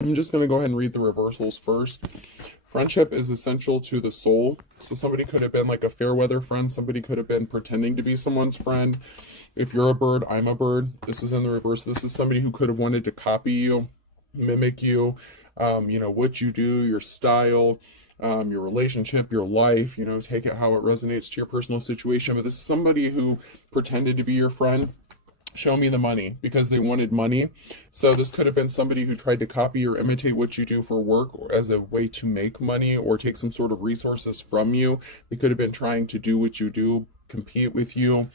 I'm just going to go ahead and read the reversals first. Friendship is essential to the soul. So somebody could have been like a fair weather friend. Somebody could have been pretending to be someone's friend. If you're a bird, I'm a bird. This is in the reverse. This is somebody who could have wanted to copy you, mimic you, what you do, your style, your relationship, your life, take it how it resonates to your personal situation. But this is somebody who pretended to be your friend. Show me the money, because they wanted money. So this could have been somebody who tried to copy or imitate what you do for work or as a way to make money or take some sort of resources from you. They could have been trying to do what you do, compete with you,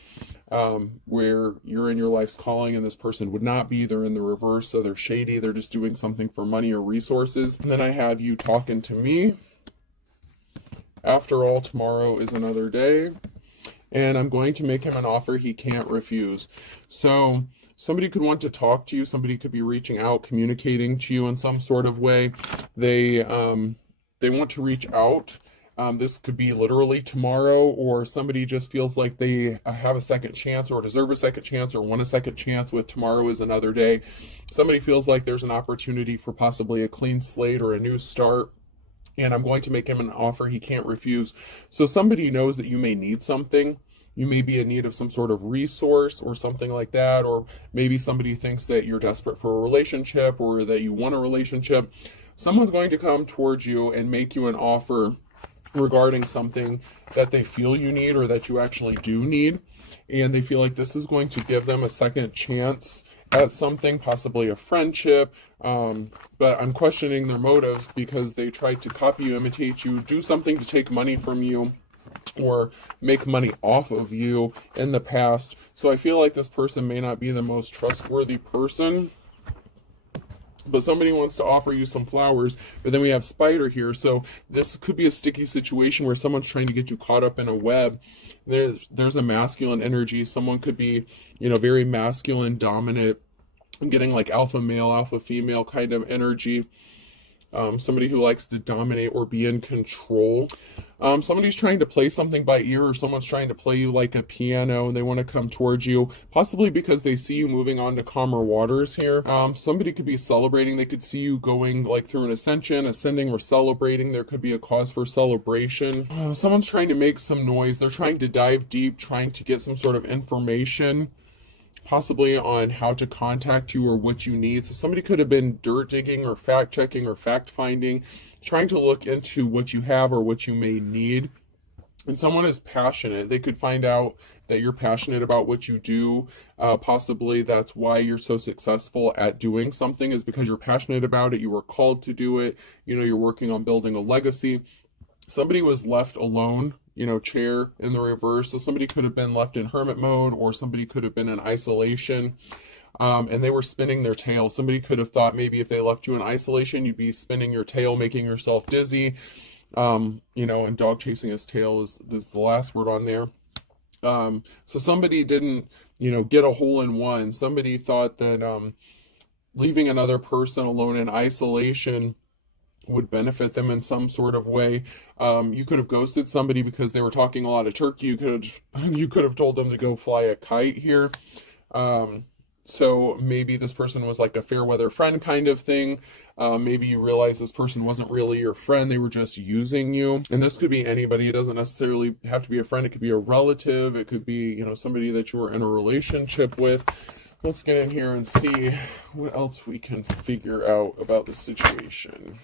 where you're in your life's calling and this person would not be. They're in the reverse, so they're shady. They're just doing something for money or resources. And then I have you talking to me. After all, tomorrow is another day. And I'm going to make him an offer he can't refuse. So somebody could want to talk to you. Somebody could be reaching out, communicating to you in some sort of way. They want to reach out. This could be literally tomorrow, or somebody just feels like they have a second chance or deserve a second chance or want a second chance with tomorrow is another day. Somebody feels like there's an opportunity for possibly a clean slate or a new start. And I'm going to make him an offer he can't refuse. So somebody knows that you may need something. You may be in need of some sort of resource or something like that. Or maybe somebody thinks that you're desperate for a relationship or that you want a relationship. Someone's going to come towards you and make you an offer regarding something that they feel you need or that you actually do need. And they feel like this is going to give them a second chance at something, possibly a friendship, but I'm questioning their motives because they tried to copy you, imitate you, do something to take money from you, or make money off of you in the past. So I feel like this person may not be the most trustworthy person, but somebody wants to offer you some flowers. But then we have spider here, so this could be a sticky situation where someone's trying to get you caught up in a web. There's a masculine energy. Someone could be, very masculine, dominant, getting like alpha male, alpha female kind of energy. Somebody who likes to dominate or be in control. Somebody's trying to play something by ear, or someone's trying to play you like a piano and they want to come towards you, possibly because they see you moving on to calmer waters here. Somebody could be celebrating. They could see you going like through an ascending or celebrating. There could be a cause for celebration. Someone's trying to make some noise. They're trying to dive deep, trying to get some sort of information, possibly on how to contact you or what you need. So somebody could have been dirt digging or fact checking or fact finding, trying to look into what you have or what you may need. And someone is passionate. They could find out that you're passionate about what you do. Possibly that's why you're so successful at doing something, is because you're passionate about it. You were called to do it. You're working on building a legacy. Somebody was left alone, chair in the reverse. So somebody could have been left in hermit mode, or somebody could have been in isolation, and they were spinning their tail. Somebody could have thought maybe if they left you in isolation, you'd be spinning your tail, making yourself dizzy, and dog chasing his tail is the last word on there. So somebody didn't, get a hole in one. Somebody thought that leaving another person alone in isolation would benefit them in some sort of way. You could have ghosted somebody because they were talking a lot of turkey. You could have told them to go fly a kite here. So maybe this person was like a fair weather friend kind of thing. Maybe you realize this person wasn't really your friend. They were just using you. And this could be anybody. It doesn't necessarily have to be a friend. It could be a relative. It could be, somebody that you were in a relationship with. Let's get in here and see what else we can figure out about the situation.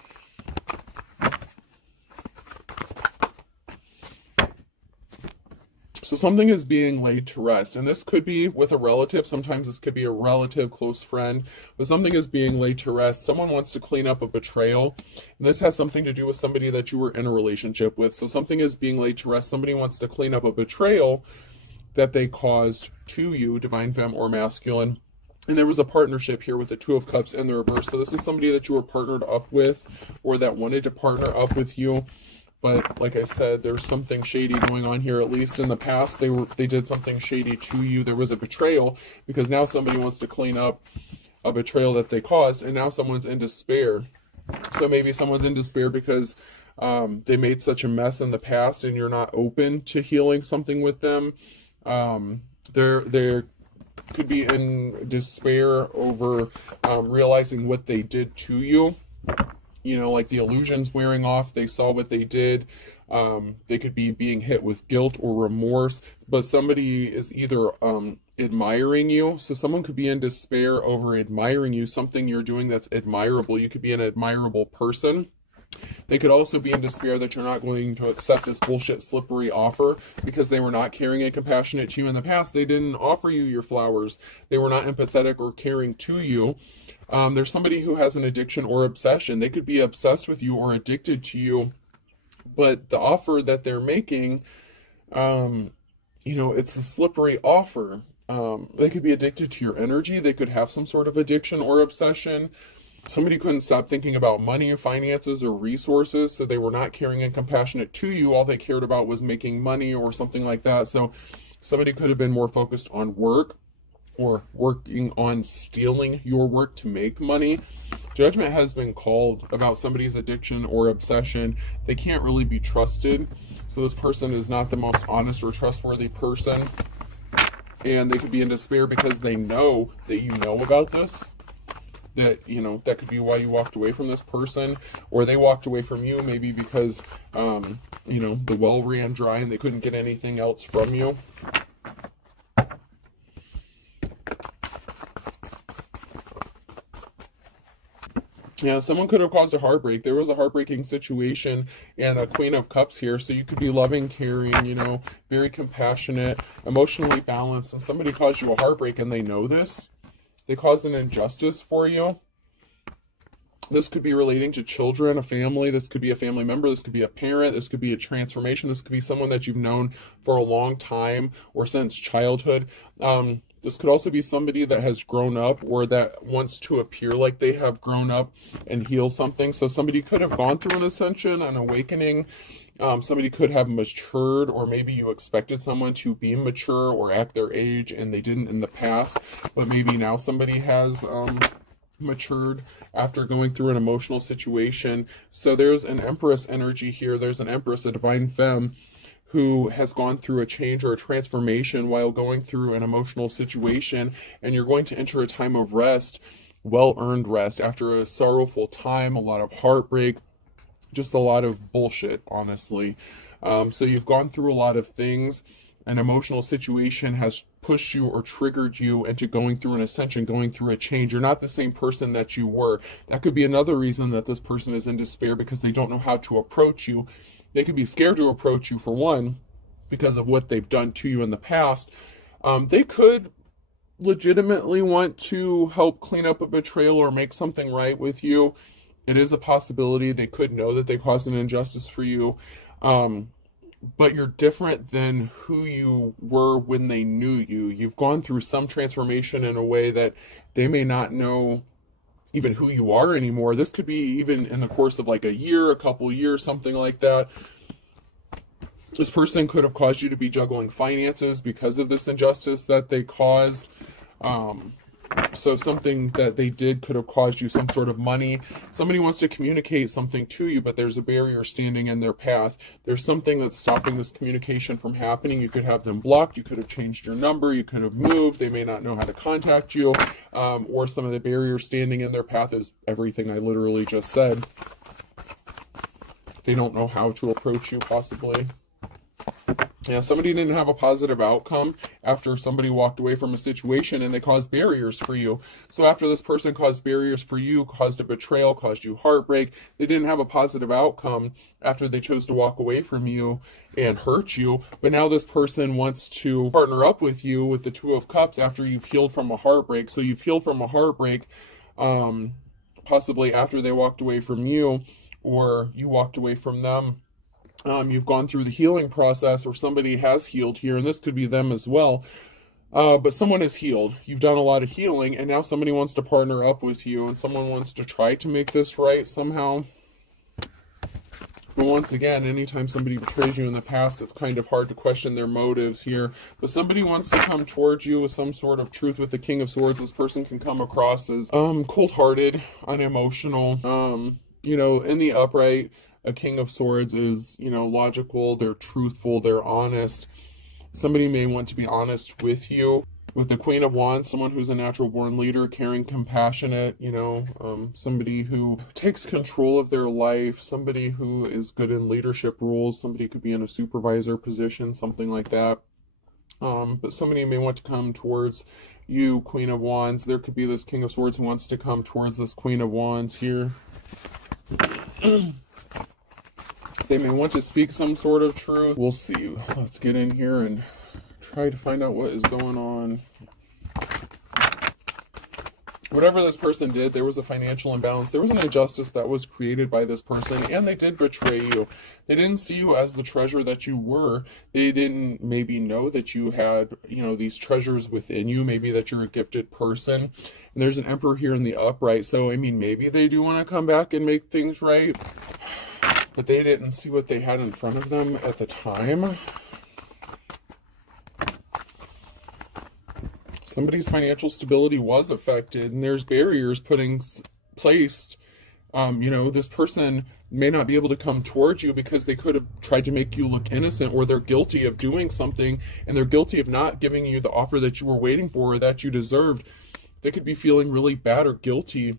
So something is being laid to rest, and this could be with a relative. Sometimes this could be a relative, close friend, but something is being laid to rest. Someone wants to clean up a betrayal, and this has something to do with somebody that you were in a relationship with. So something is being laid to rest. Somebody wants to clean up a betrayal that they caused to you, divine femme or masculine. And there was a partnership here with the Two of Cups in the reverse. So this is somebody that you were partnered up with, or that wanted to partner up with you. But like I said, there's something shady going on here. At least in the past, they did something shady to you. There was a betrayal, because now somebody wants to clean up a betrayal that they caused, and now someone's in despair. So maybe someone's in despair because they made such a mess in the past, and you're not open to healing something with them. They're could be in despair over realizing what they did to you. you know, like the illusion's wearing off. They saw what they did. They could be being hit with guilt or remorse, but somebody is either admiring you. So someone could be in despair over admiring you, something you're doing that's admirable. You could be an admirable person. They could also be in despair that you're not going to accept this bullshit slippery offer because they were not caring and compassionate to you in the past. They didn't offer you your flowers. They were not empathetic or caring to you. There's somebody who has an addiction or obsession. They could be obsessed with you or addicted to you, but the offer that they're making, you know, it's a slippery offer. They could be addicted to your energy. They could have some sort of addiction or obsession. Somebody couldn't stop thinking about money, finances, or resources, so they were not caring and compassionate to you. All they cared about was making money or something like that. So somebody could have been more focused on work or working on stealing your work to make money. Judgment has been called about somebody's addiction or obsession. They can't really be trusted. So this person is not the most honest or trustworthy person. And they could be in despair because they know that you know about this. That, you know, that could be why you walked away from this person, or they walked away from you maybe because, you know, the well ran dry and they couldn't get anything else from you. Yeah, someone could have caused a heartbreak. There was a heartbreaking situation and a Queen of Cups here. So you could be loving, caring, you know, very compassionate, emotionally balanced, and somebody caused you a heartbreak and they know this. They caused an injustice for you. This could be relating to children, a family. This could be a family member. This could be a parent. This could be a transformation. This could be someone that you've known for a long time or since childhood. This could also be somebody that has grown up or that wants to appear like they have grown up and heal something. So somebody could have gone through an ascension, an awakening. Somebody could have matured, or maybe you expected someone to be mature or act their age and they didn't in the past, but maybe now somebody has matured after going through an emotional situation. So there's an Empress energy here. There's an Empress, a divine femme, who has gone through a change or a transformation while going through an emotional situation, and you're going to enter a time of rest, well-earned rest, after a sorrowful time, a lot of heartbreak, just a lot of bullshit, honestly. So you've gone through a lot of things. An emotional situation has pushed you or triggered you into going through an ascension, going through a change. You're not the same person that you were. That could be another reason that this person is in despair, because they don't know how to approach you. They could be scared to approach you, for one, because of what they've done to you in the past. They could legitimately want to help clean up a betrayal or make something right with you. It is a possibility. They could know that they caused an injustice for you. But you're different than who you were when they knew you. You've gone through some transformation in a way that they may not know even who you are anymore. This could be even in the course of like a year, a couple years, something like that. This person could have caused you to be juggling finances because of this injustice that they caused. So something that they did could have caused you some sort of money. Somebody wants to communicate something to you, but there's a barrier standing in their path. There's something that's stopping this communication from happening. You could have them blocked. You could have changed your number. You could have moved. They may not know how to contact you. Or some of the barriers standing in their path is everything I literally just said. They don't know how to approach you, possibly. Yeah, somebody didn't have a positive outcome after somebody walked away from a situation and they caused barriers for you. So after this person caused barriers for you, caused a betrayal, caused you heartbreak, they didn't have a positive outcome after they chose to walk away from you and hurt you. But now this person wants to partner up with you with the Two of Cups after you've healed from a heartbreak. So you've healed from a heartbreak, possibly after they walked away from you or you walked away from them. You've gone through the healing process, or somebody has healed here, and this could be them as well. But someone is healed. You've done a lot of healing, and now somebody wants to partner up with you, and someone wants to try to make this right somehow. But once again, anytime somebody betrays you in the past, it's kind of hard to question their motives here. But somebody wants to come towards you with some sort of truth. With the King of Swords, this person can come across as cold-hearted, unemotional, you know, in the upright. A King of Swords is, you know, logical, they're truthful, they're honest. Somebody may want to be honest with you. With the Queen of Wands, someone who's a natural born leader, caring, compassionate, somebody who takes control of their life, somebody who is good in leadership roles, somebody could be in a supervisor position, something like that. But somebody may want to come towards you, Queen of Wands. There could be this King of Swords who wants to come towards this Queen of Wands here. They may want to speak some sort of truth. We'll see. Let's get in here and try to find out what is going on. Whatever this person did, there was a financial imbalance. There was an injustice that was created by this person, and they did betray you. They didn't see you as the treasure that you were. They didn't maybe know that you had, these treasures within you, maybe that you're a gifted person. And there's an Emperor here in the upright, so, maybe they do want to come back and make things right, but they didn't see what they had in front of them at the time. Somebody's financial stability was affected, and there's barriers placed. This person may not be able to come towards you because they could have tried to make you look innocent, or they're guilty of doing something, and they're guilty of not giving you the offer that you were waiting for or that you deserved. They could be feeling really bad or guilty.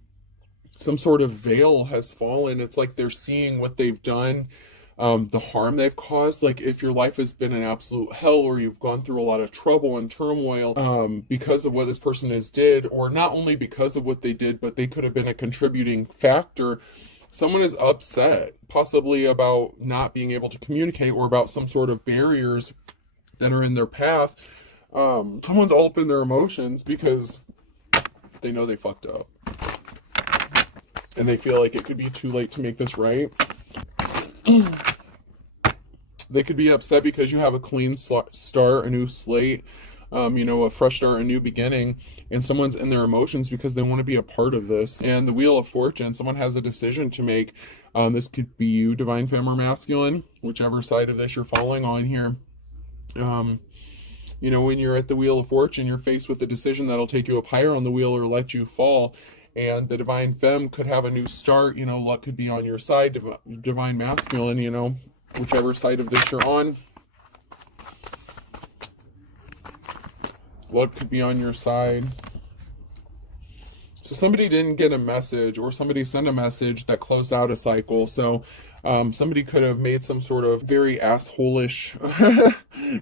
Some sort of veil has fallen. It's like they're seeing what they've done, the harm they've caused. Like if your life has been an absolute hell, or you've gone through a lot of trouble and turmoil because of what this person has did, or not only because of what they did, but they could have been a contributing factor. Someone is upset, possibly about not being able to communicate, or about some sort of barriers that are in their path. Someone's all up in their emotions because they know they fucked up, and they feel like it could be too late to make this right. They could be upset because you have a clean start, a new slate, a fresh start, a new beginning, and someone's in their emotions because they want to be a part of this. And the Wheel of Fortune, someone has a decision to make. This could be you, divine femme or masculine, whichever side of this you're following on here. When you're at the Wheel of Fortune, you're faced with a decision that'll take you up higher on the wheel or let you fall. And the divine femme could have a new start. Luck could be on your side. Divine masculine, whichever side of this you're on, luck could be on your side. So somebody didn't get a message, or somebody sent a message that closed out a cycle. So somebody could have made some sort of very asshole-ish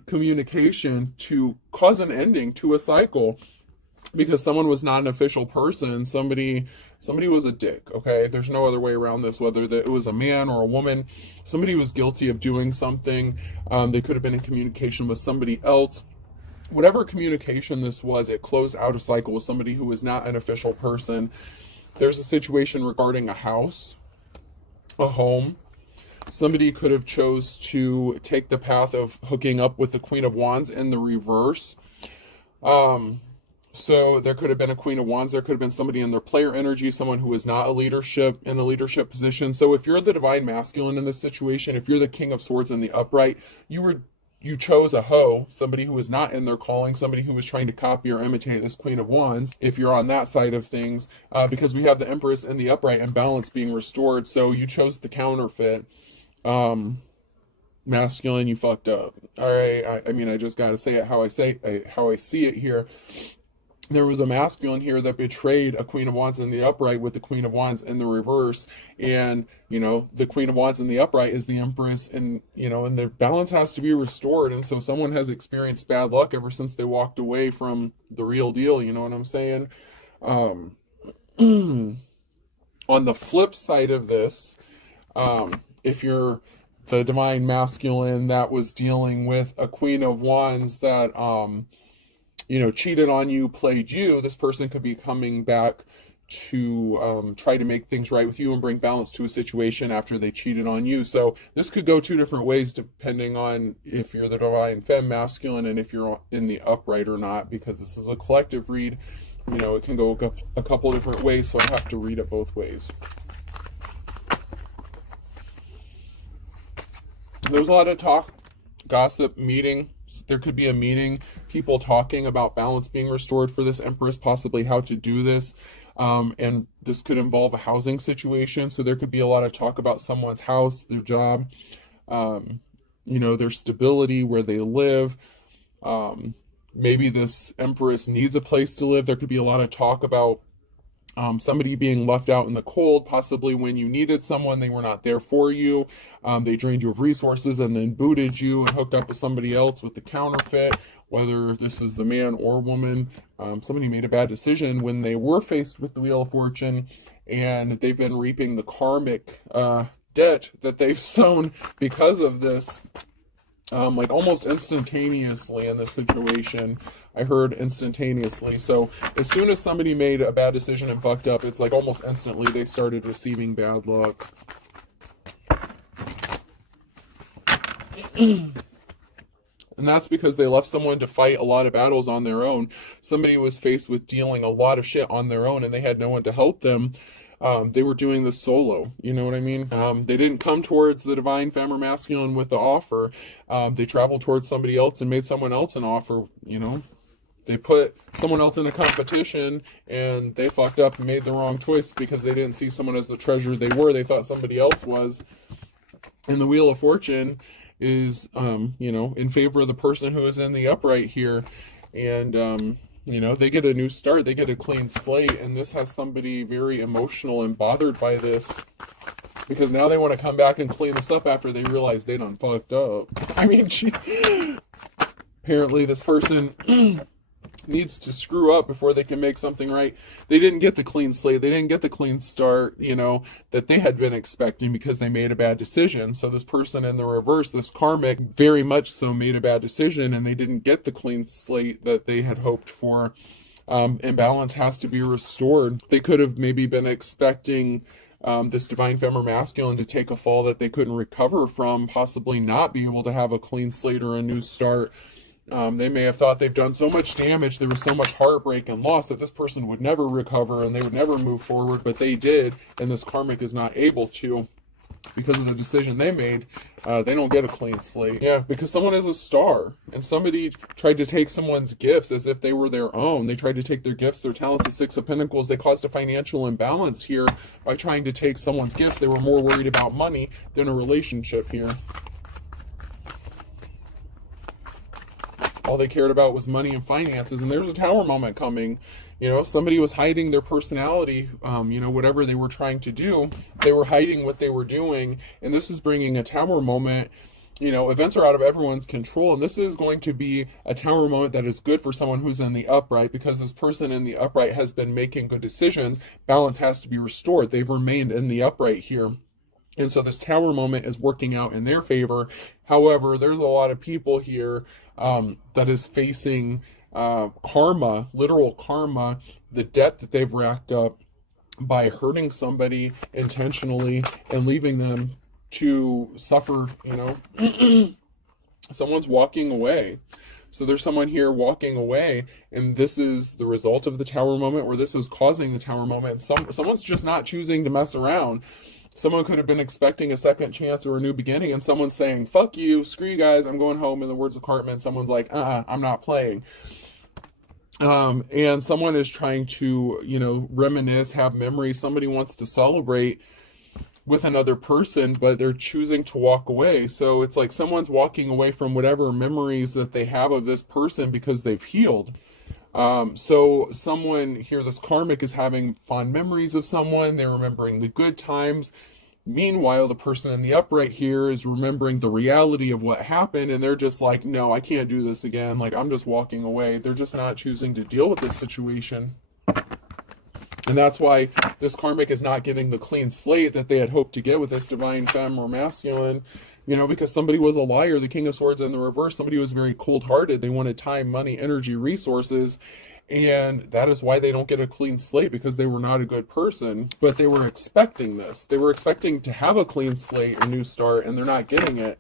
communication to cause an ending to a cycle, because someone was not an official person. Somebody was a dick, okay? There's no other way around this, whether it was a man or a woman. Somebody was guilty of doing something. They could have been in communication with somebody else. Whatever communication this was, it closed out a cycle with somebody who was not an official person. There's a situation regarding a house, a home. Somebody could have chose to take the path of hooking up with the Queen of Wands in the reverse. So there could have been a Queen of Wands. There could have been somebody in their player energy, someone who is not in a leadership position. So if you're the divine masculine in this situation, if you're the King of Swords in the upright, you chose a hoe, somebody who was not in their calling, somebody who was trying to copy or imitate this Queen of Wands, if you're on that side of things, because we have the Empress in the upright and balance being restored. So you chose the counterfeit. Masculine, you fucked up. All right. I just got to say it how I see it here. There was a masculine here that betrayed a Queen of Wands in the upright with the Queen of Wands in the reverse. And, the Queen of Wands in the upright is the Empress, and, and their balance has to be restored. And so someone has experienced bad luck ever since they walked away from the real deal. You know what I'm saying? On the flip side of this, if you're the divine masculine that was dealing with a Queen of Wands that, cheated on you, played you, this person could be coming back to try to make things right with you and bring balance to a situation after they cheated on you. So this could go two different ways depending on if you're the divine femme masculine and if you're in the upright or not, because this is a collective read. It can go a couple different ways, so I have to read it both ways. There's a lot of talk, gossip, meeting. There could be a meeting, people talking about balance being restored for this Empress, possibly how to do this. And this could involve a housing situation. So there could be a lot of talk about someone's house, their job, their stability, where they live. maybe this Empress needs a place to live. There could be a lot of talk about somebody being left out in the cold, possibly when you needed someone, they were not there for you. They drained you of resources and then booted you and hooked up with somebody else with the counterfeit, whether this is the man or woman. Somebody made a bad decision when they were faced with the Wheel of Fortune, and they've been reaping the karmic debt that they've sown because of this. Like almost instantaneously in this situation. I heard instantaneously. So as soon as somebody made a bad decision and fucked up, it's like almost instantly they started receiving bad luck. And that's because they left someone to fight a lot of battles on their own. Somebody was faced with dealing a lot of shit on their own and they had no one to help them. They were doing this solo, you know what I mean? They didn't come towards the divine femme or masculine with the offer. They traveled towards somebody else and made someone else an offer, you know? They put someone else in a competition and they fucked up and made the wrong choice because they didn't see someone as the treasure they were. They thought somebody else was. And the Wheel of Fortune is, you know, in favor of the person who is in the upright here. And, you know, they get a new start, they get a clean slate, and this has somebody very emotional and bothered by this because now they want to come back and clean this up after they realize they done fucked up. I mean, apparently this person needs to screw up before they can make something right. They didn't get the clean slate, they didn't get the clean start, you know, that they had been expecting because they made a bad decision. So this person in the reverse, this karmic, very much so made a bad decision and they didn't get the clean slate that they had hoped for. And balance has to be restored. They could have maybe been expecting this divine femme or masculine to take a fall that they couldn't recover from, possibly not be able to have a clean slate or a new start. They may have thought they've done so much damage, there was so much heartbreak and loss that this person would never recover and they would never move forward, but they did, and this karmic is not able to because of the decision they made. They don't get a clean slate. Yeah, because someone is a star, and somebody tried to take someone's gifts as if they were their own. They tried to take their gifts, their talents, the Six of Pentacles. They caused a financial imbalance here by trying to take someone's gifts. They were more worried about money than a relationship here. All they cared about was money and finances, and there's a tower moment coming. You know, somebody was hiding their personality, you know, whatever they were trying to do, they were hiding what they were doing, and this is bringing a tower moment. You know, events are out of everyone's control, and this is going to be a tower moment that is good for someone who's in the upright, because this person in the upright has been making good decisions. Balance has to be restored. They've remained in the upright here. And so this tower moment is working out in their favor. However, there's a lot of people here that is facing karma, literal karma, the debt that they've racked up by hurting somebody intentionally and leaving them to suffer, you know. Someone's walking away. So there's someone here walking away, and this is the result of the tower moment, or this is causing the tower moment. Someone's just not choosing to mess around. Someone could have been expecting a second chance or a new beginning, and someone's saying, fuck you, screw you guys, I'm going home, in the words of Cartman. Someone's like, I'm not playing. And someone is trying to, you know, reminisce, have memories. Somebody wants to celebrate with another person, but they're choosing to walk away. So it's like someone's walking away from whatever memories that they have of this person because they've healed. So someone here, this karmic, is having fond memories of someone. They're remembering the good times. Meanwhile, the person in the upright here is remembering the reality of what happened, and they're just like, no, I can't do this again. Like, I'm just walking away. They're just not choosing to deal with this situation. And that's why this karmic is not getting the clean slate that they had hoped to get with this divine femme or masculine. You know, because somebody was a liar, the King of Swords in the reverse. Somebody was very cold-hearted. They wanted time, money, energy, resources. And that is why they don't get a clean slate, because they were not a good person. But they were expecting this. They were expecting to have a clean slate, a new start, and they're not getting it.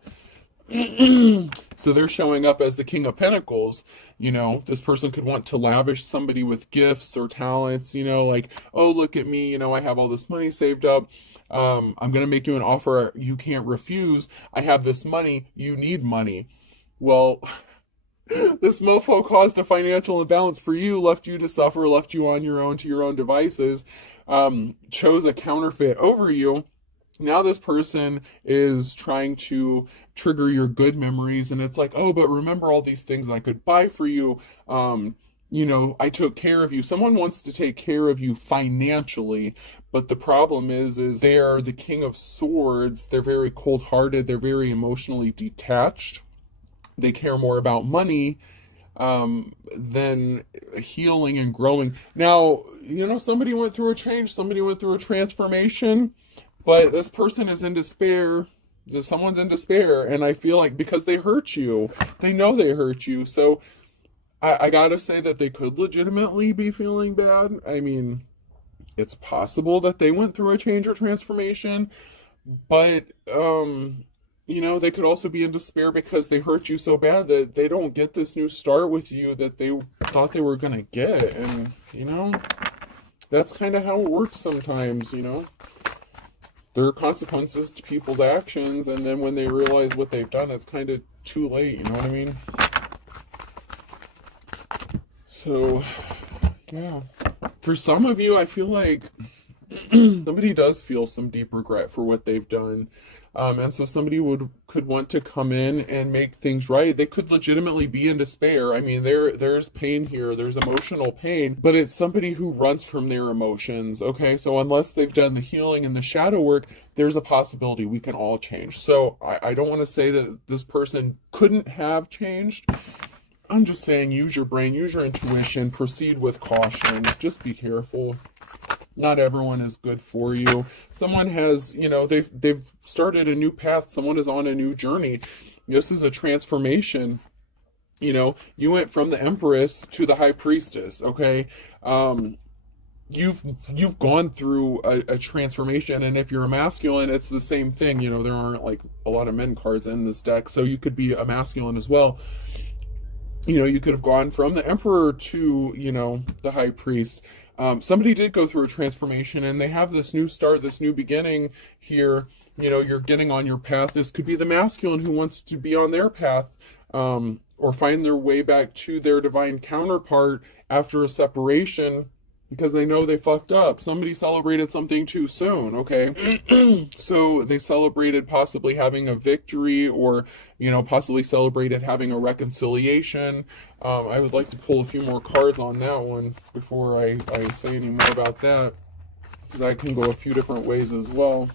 So they're showing up as the King of Pentacles. You know, this person could want to lavish somebody with gifts or talents, you know, like, oh, look at me, you know, I have all this money saved up. I'm going to make you an offer you can't refuse. I have this money. You need money. Well, this mofo caused a financial imbalance for you, left you to suffer, left you on your own to your own devices, chose a counterfeit over you. Now this person is trying to trigger your good memories, and it's like, oh, but remember all these things I could buy for you. I took care of you. Someone wants to take care of you financially, but the problem is they are the King of Swords. They're very cold-hearted. They're very emotionally detached. They care more about money than healing and growing. Now, somebody went through a change. Somebody went through a transformation. But this person is in despair. Someone's in despair, and I feel like because they hurt you, they know they hurt you. So I gotta say that they could legitimately be feeling bad. I mean, it's possible that they went through a change or transformation, but they could also be in despair because they hurt you so bad that they don't get this new start with you that they thought they were gonna get, and that's kind of how it works sometimes. There are consequences to people's actions, and then when they realize what they've done, it's kind of too late, you know what I mean? So, yeah. For some of you, I feel like somebody does feel some deep regret for what they've done. And so somebody could want to come in and make things right. They could legitimately be in despair. I mean, there's pain here. There's emotional pain, but it's somebody who runs from their emotions. Okay, so unless they've done the healing and the shadow work, there's a possibility we can all change. So I don't want to say that this person couldn't have changed. I'm just saying, use your brain, use your intuition, proceed with caution. Just be careful. Not everyone is good for you. Someone has, they've started a new path. Someone is on a new journey. This is a transformation. You went from the Empress to the High Priestess, okay? You've gone through a transformation, and if you're a masculine, it's the same thing. There aren't like a lot of men cards in this deck, so you could be a masculine as well. You could have gone from the Emperor to, the High Priest. Somebody did go through a transformation, and they have this new start, this new beginning here. You're getting on your path. This could be the masculine who wants to be on their path, or find their way back to their divine counterpart after a separation because they know they fucked up. Somebody celebrated something too soon, okay? So they celebrated possibly having a victory, or, possibly celebrated having a reconciliation. I would like to pull a few more cards on that one before I say any more about that, because I can go a few different ways as well.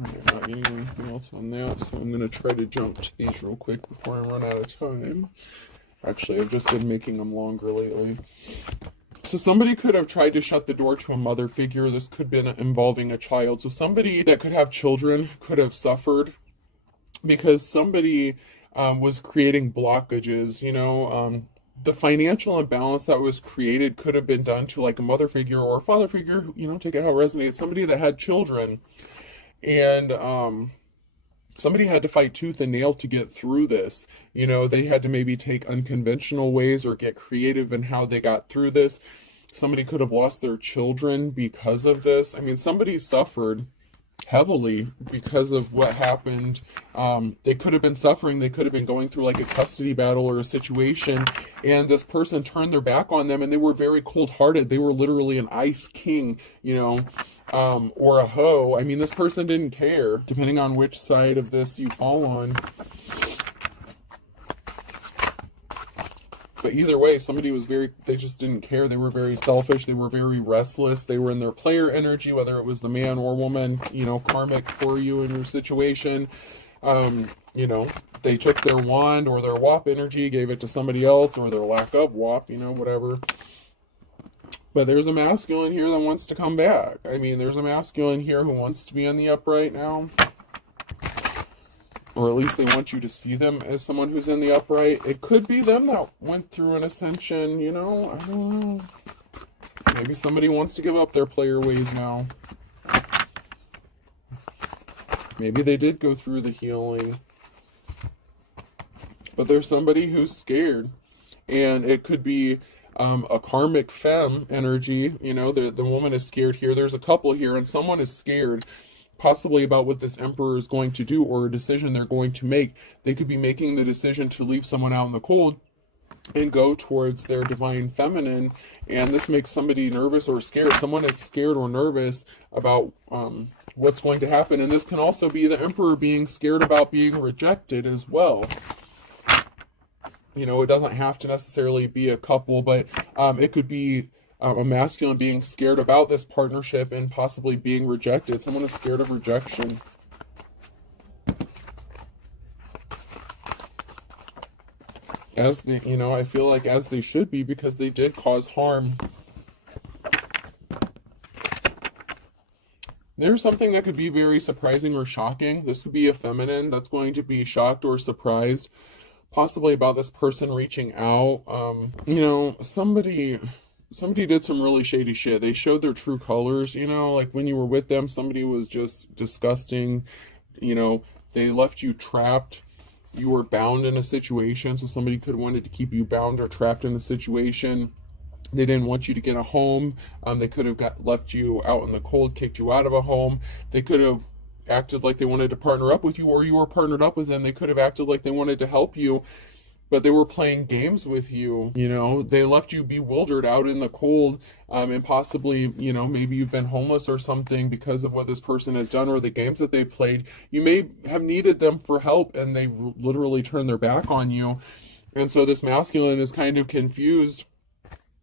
I'm not getting anything else on that, so I'm going to try to jump to these real quick before I run out of time. Actually, I've just been making them longer lately. So somebody could have tried to shut the door to a mother figure. This could have been involving a child. So somebody that could have children could have suffered because somebody was creating blockages, the financial imbalance that was created could have been done to like a mother figure or a father figure, take it how it resonates, somebody that had children. And somebody had to fight tooth and nail to get through this. They had to maybe take unconventional ways or get creative in how they got through this. Somebody could have lost their children because of this. I mean, somebody suffered heavily because of what happened. They could have been suffering. They could have been going through like a custody battle or a situation, and this person turned their back on them, and they were very cold-hearted. They were literally an ice king, or a hoe. I mean, this person didn't care, depending on which side of this you fall on. But either way, somebody was they just didn't care. They were very selfish. They were very restless. They were in their player energy, whether it was the man or woman, karmic for you in your situation. They took their wand or their WAP energy, gave it to somebody else, or their lack of WAP, whatever. But there's a masculine here that wants to come back. I mean, there's a masculine here who wants to be in the upright now. Or at least they want you to see them as someone who's in the upright. It could be them that went through an ascension, I don't know. Maybe somebody wants to give up their player ways now. Maybe they did go through the healing. But there's somebody who's scared. And it could be a karmic femme energy. You know, the woman is scared here. There's a couple here, and someone is scared possibly about what this emperor is going to do or a decision they're going to make. They could be making the decision to leave someone out in the cold and go towards their divine feminine, and this makes somebody nervous or scared. Someone is scared or nervous about what's going to happen, and this can also be the emperor being scared about being rejected as well. You know, it doesn't have to necessarily be a couple, but it could be a masculine being scared about this partnership and possibly being rejected. Someone is scared of rejection. As they, you know, I feel like as they should be, because they did cause harm. There's something that could be very surprising or shocking. This could be a feminine that's going to be shocked or surprised, possibly about this person reaching out. You know, somebody did some really shady shit. They showed their true colors, you know, like when you were with them, somebody was just disgusting. You know, they left you trapped. You were bound in a situation, so somebody could have wanted to keep you bound or trapped in a situation. They didn't want you to get a home. They could have left you out in the cold, kicked you out of a home. They could have acted like they wanted to partner up with you, or you were partnered up with them. They could have acted like they wanted to help you, but they were playing games with you. You know, they left you bewildered out in the cold, and possibly, you know, maybe you've been homeless or something because of what this person has done or the games that they played. You may have needed them for help, and they literally turned their back on you. And so this masculine is kind of confused,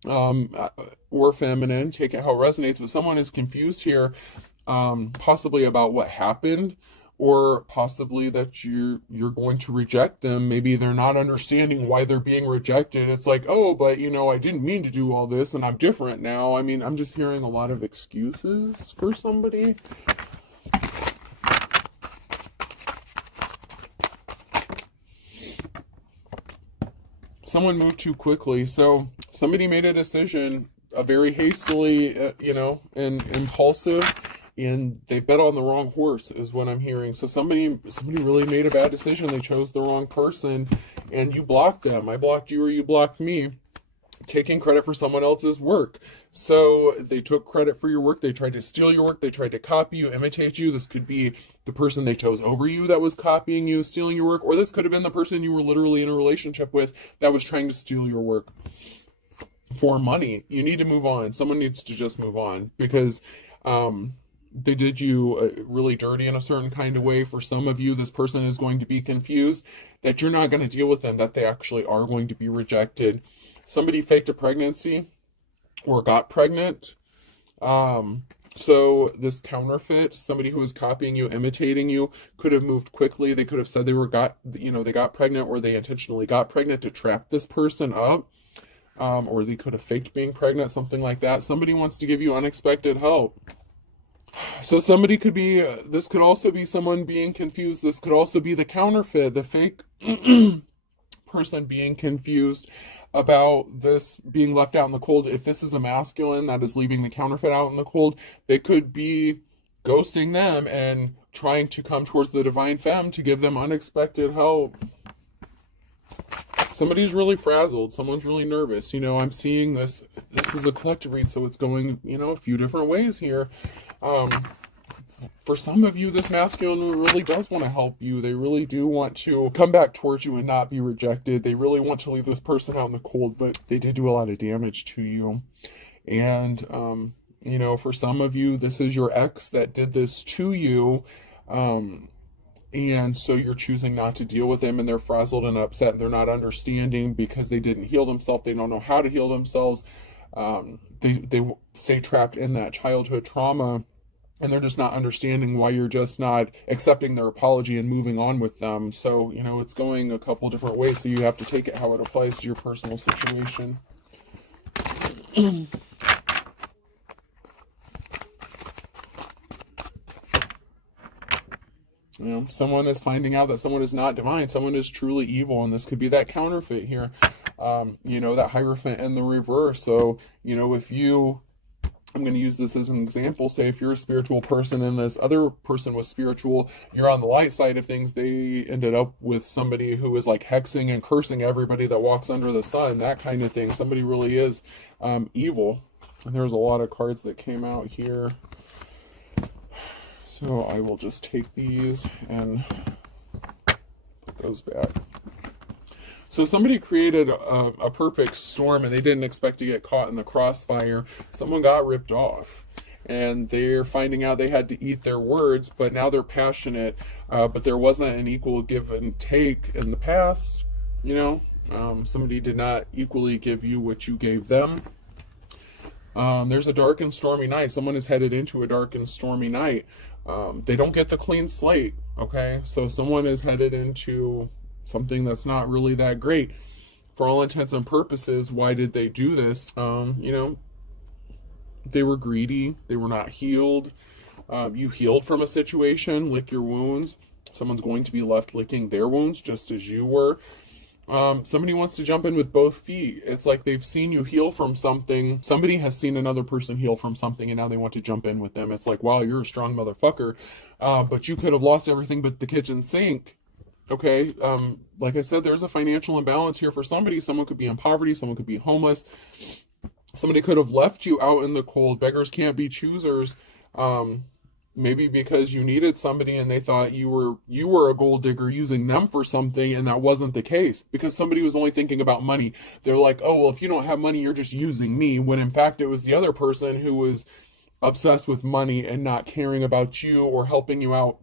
or feminine, take it how it resonates, but someone is confused here, possibly about what happened, or possibly that you're going to reject them. Maybe they're not understanding why they're being rejected. It's like, oh, but you know, I didn't mean to do all this and I'm different now. I mean, I'm just hearing a lot of excuses for somebody. Someone moved too quickly. So somebody made a decision, a very hastily, you know, and impulsive, and they bet on the wrong horse is what I'm hearing. So somebody really made a bad decision. They chose the wrong person, and you blocked them. I blocked you, or you blocked me, taking credit for someone else's work. So they took credit for your work. They tried to steal your work. They tried to copy you, imitate you. This could be the person they chose over you that was copying you, stealing your work, or this could have been the person you were literally in a relationship with that was trying to steal your work for money. You need to move on. Someone needs to just move on, because they did you really dirty in a certain kind of way. For some of you, this person is going to be confused that you're not going to deal with them, that they actually are going to be rejected. Somebody faked a pregnancy or got pregnant. So this counterfeit, somebody who was copying you, imitating you, could have moved quickly. They could have said they got pregnant, or they intentionally got pregnant to trap this person up. Or they could have faked being pregnant, something like that. Somebody wants to give you unexpected help. So somebody could be, this could also be someone being confused. This could also be the counterfeit, the fake person being confused about this being left out in the cold. If this is a masculine that is leaving the counterfeit out in the cold, they could be ghosting them and trying to come towards the divine femme to give them unexpected help. Somebody's really frazzled. Someone's really nervous. You know, I'm seeing this. This is a collective read, so it's going, you know, a few different ways here. For some of you, this masculine really does want to help you. They really do want to come back towards you and not be rejected. They really want to leave this person out in the cold, but they did do a lot of damage to you. And, you know, for some of you, this is your ex that did this to you. And so you're choosing not to deal with them, and they're frazzled and upset. They're not understanding because they didn't heal themselves. They don't know how to heal themselves. They stay trapped in that childhood trauma, and they're just not understanding why you're just not accepting their apology and moving on with them. So, you know, it's going a couple different ways, so you have to take it how it applies to your personal situation. You know, someone is finding out that someone is not divine. Someone is truly evil, and this could be that counterfeit here. You know, that Hierophant in the reverse. So, you know, if you I'm going to use this as an example. Say if you're a spiritual person and this other person was spiritual, you're on the light side of things. They ended up with somebody who is like hexing and cursing everybody that walks under the sun, that kind of thing. Somebody really is evil. And there's a lot of cards that came out here. So I will just take these and put those back. So somebody created a perfect storm and they didn't expect to get caught in the crossfire. Someone got ripped off and they're finding out they had to eat their words, but now they're passionate, but there wasn't an equal give and take in the past. You know, somebody did not equally give you what you gave them. There's a dark and stormy night. Someone is headed into a dark and stormy night. They don't get the clean slate, okay? So someone is headed into something that's not really that great. For all intents and purposes, why did they do this? You know, they were greedy. They were not healed. You healed from a situation, lick your wounds. Someone's going to be left licking their wounds just as you were. Somebody wants to jump in with both feet. It's like they've seen you heal from something. Somebody has seen another person heal from something and now they want to jump in with them. It's like, wow, you're a strong motherfucker. But you could have lost everything but the kitchen sink. Okay, like I said, there's a financial imbalance here for somebody. Someone could be in poverty, someone could be homeless. Somebody could have left you out in the cold. Beggars can't be choosers. Maybe because you needed somebody and they thought you were a gold digger using them for something, and that wasn't the case. Because somebody was only thinking about money. They're like, oh, well, if you don't have money, you're just using me. When in fact, it was the other person who was obsessed with money and not caring about you or helping you out.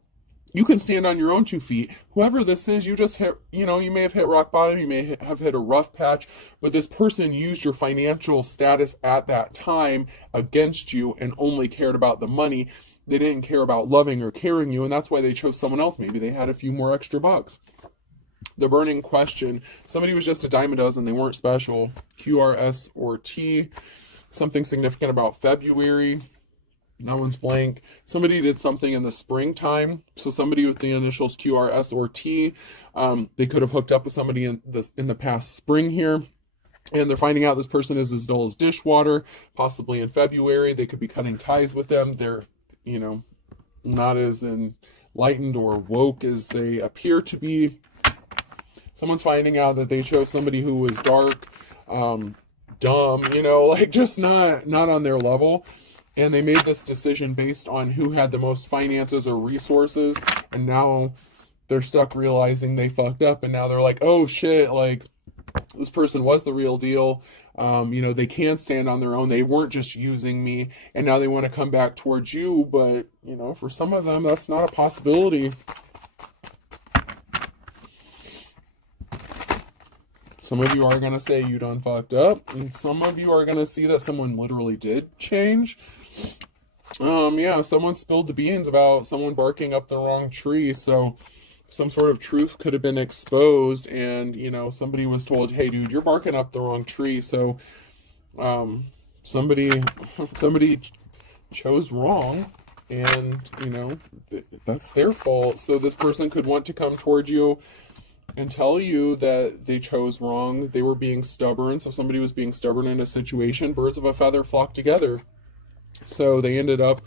You can stand on your own 2 feet. Whoever this is, you just hit, you know, you may have hit rock bottom, you may have hit a rough patch, but this person used your financial status at that time against you and only cared about the money. They didn't care about loving or caring you, and that's why they chose someone else. Maybe they had a few more extra bucks. The burning question. Somebody was just a dime a dozen. They weren't special. QRS or T. Something significant about February. That one's blank. Somebody did something in the springtime. So somebody with the initials QRS or T, they could have hooked up with somebody in the past spring here. And they're finding out this person is as dull as dishwater, possibly in February. They could be cutting ties with them. They're, you know, not as enlightened or woke as they appear to be. Someone's finding out that they chose somebody who was dark, dumb, you know, like just not on their level. And they made this decision based on who had the most finances or resources. And now they're stuck realizing they fucked up. And now they're like, oh shit, like this person was the real deal. You know, they can stand on their own. They weren't just using me. And now they want to come back towards you. But, you know, for some of them, that's not a possibility. Some of you are going to say you done fucked up. And some of you are going to see that someone literally did change. Yeah, someone spilled the beans about someone barking up the wrong tree. So some sort of truth could have been exposed. And, you know, somebody was told, hey, dude, you're barking up the wrong tree. So somebody chose wrong. And, you know, that's their fault. So this person could want to come towards you and tell you that they chose wrong. They were being stubborn. So somebody was being stubborn in a situation. Birds of a feather flock together. So they ended up,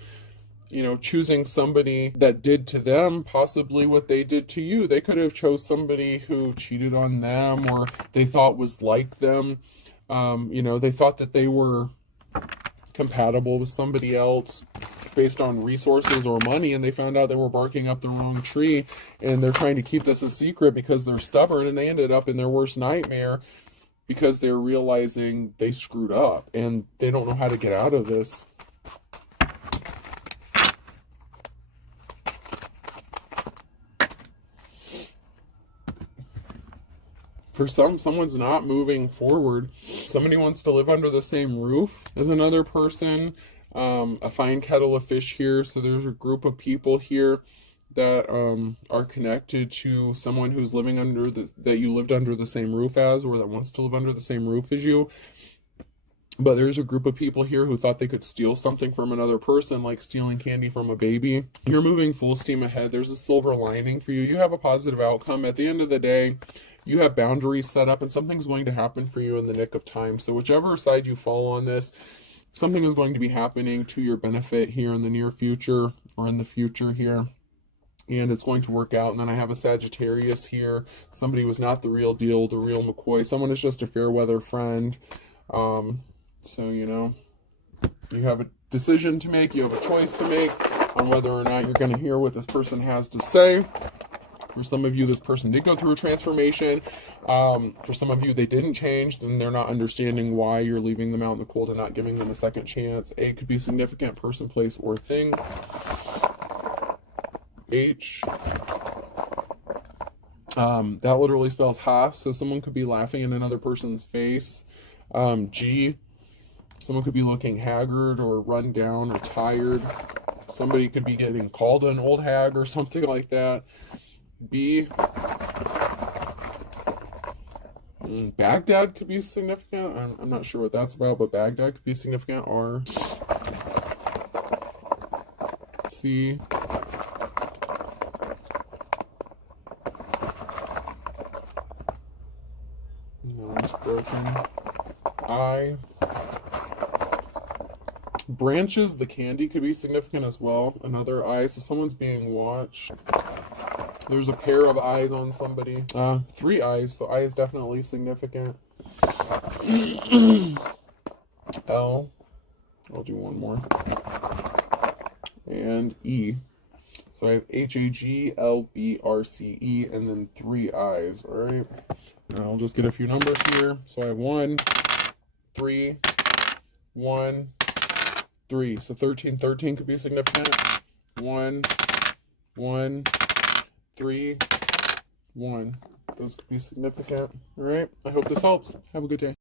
you know, choosing somebody that did to them possibly what they did to you. They could have chose somebody who cheated on them or they thought was like them. You know, they thought that they were compatible with somebody else based on resources or money, and they found out they were barking up the wrong tree, and they're trying to keep this a secret because they're stubborn, and they ended up in their worst nightmare because they're realizing they screwed up and they don't know how to get out of this. For someone's not moving forward. Somebody wants to live under the same roof as another person. A fine kettle of fish here. So there's a group of people here that are connected to someone who's living under that you lived under the same roof as, or that wants to live under the same roof as you. But there's a group of people here who thought they could steal something from another person, like stealing candy from a baby. You're moving full steam ahead. There's a silver lining for you. You have a positive outcome. At the end of the day, you have boundaries set up and something's going to happen for you in the nick of time. So whichever side you fall on this, something is going to be happening to your benefit here in the near future or in the future here. And it's going to work out. And then I have a Sagittarius here. Somebody was not the real deal, the real McCoy. Someone is just a fair weather friend. So, you know, you have a decision to make. You have a choice to make on whether or not you're going to hear what this person has to say. For some of you, this person did go through a transformation. For some of you, they didn't change, then they're not understanding why you're leaving them out in the cold and not giving them a second chance. A could be significant person, place, or thing. H. That literally spells half, so someone could be laughing in another person's face. G. Someone could be looking haggard or run down or tired. Somebody could be getting called an old hag or something like that. B. Baghdad could be significant. I'm not sure what that's about, but Baghdad could be significant. R. C. No, it's broken. I. Branches, the candy, could be significant as well. Another I, so someone's being watched. There's a pair of eyes on somebody. 3 eyes, so I is definitely significant. L. I'll do one more. And E. So I have HAGLBRCE and then 3 eyes, alright? I'll just get a few numbers here. So I have 1, 3, 1, 3. So 13 could be significant. 1, 1, 3, 1. Those could be significant. All right. I hope this helps. Have a good day.